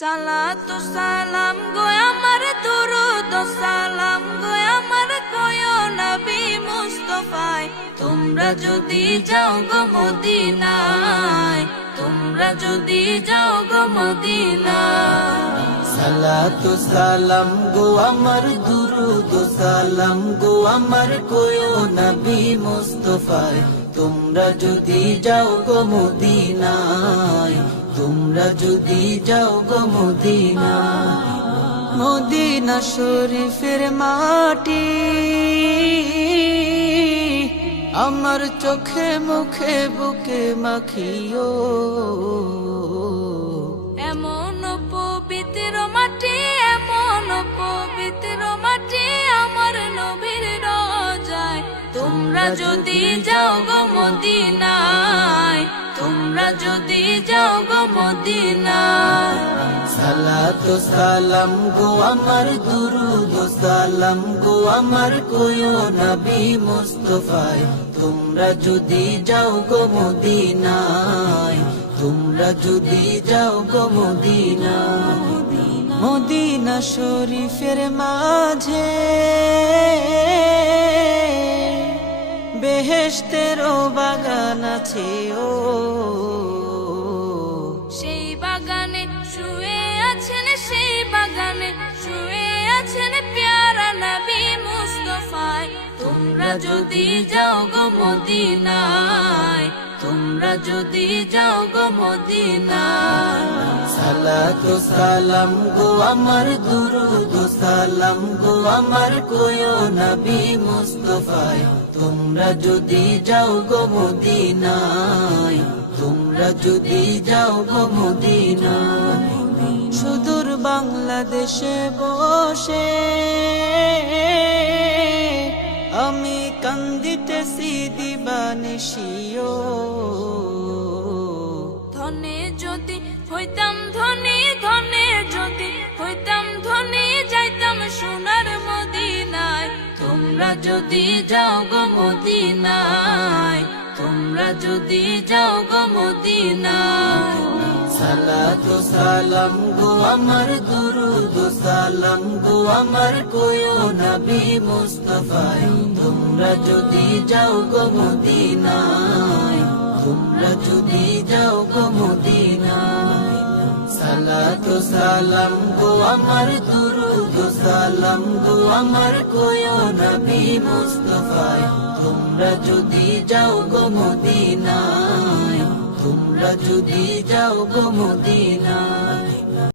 সালাতু সালাম গো আমার দুরুদ ও সালাম গো আমার কয়ো নবী মুস্তাফায়। তোমরা যদি যাও গো মদিনায়, তোমরা যদি যাও গো মদিনায়। সালাতু সালাম গো আমার দুরুদ ও সালাম গো আমার কয়ো নবী মুস্তাফায়। তোমরা যদি যাও গো মদিনায়, তোমরা যদি যাও গো মদিনায়। মদিনা শরীফের মাটি আমার চোখে মুখে বুকে মাখিও। এমন পবিত্র মাটি, এমন পবিত্র মাটি আমার নবীর রোজায়। তোমরা যদি যাও গো মদিনায়, তোমরা যদি যাও গো মদিনায়। সালাতু সালাম গো আমার দুরুদ ও সালাম গো আমার কয়ো নবী মুস্তাফায়। তোমরা যদি যাও গো মদিনায়, তোমরা যদি যাও গো মদিনায়। মদিনা শরীফের মাঝে বেহেশতেরও বাগান আছে ও। সেই বাগানে শুয়ে আছেন, সেই বাগানে শুয়ে আছেন প্যারা নবী মুস্তাফায়। তোমরা যদি যাও গো মদিনায়, তোমরা যদি যাও গো মদিনায়। সালাতু সালাম গো আমার দুরুদ ও সালাম গো আমার কয়ো নবী মুস্তাফায়। তোমরা যদি যাও গো মদিনায়, তোমরা যদি যাও গো মদিনায়। সুদূর বাংলাদেশে বসে আমি কান্দিতেছি দিবানিশিও। ধনে যদি হইতাম ধনী, ধনে যদি হইতাম ধনী, যাইতাম সোনার মদিনায়। তোমরা যদি যাও গো মদিনায়, তোমরা যদি যাও গো মদিনায়। সালাতু সালাম গো আমার দুরুদ ও সালাম গো আমার কয়ো নবী মুস্তাফায়। তোমরা যদি যাও গো মদিনায়, তোমরা যদি যাও গো মদিনায়। সালাতু সালাম গো আমার দুরুদ ও সালাম গো আমার কয়ো নবী মুস্তাফায়। তোমরা যদি যাও গো মদিনায়, তোমরা যদি যাও গো মদিনায়।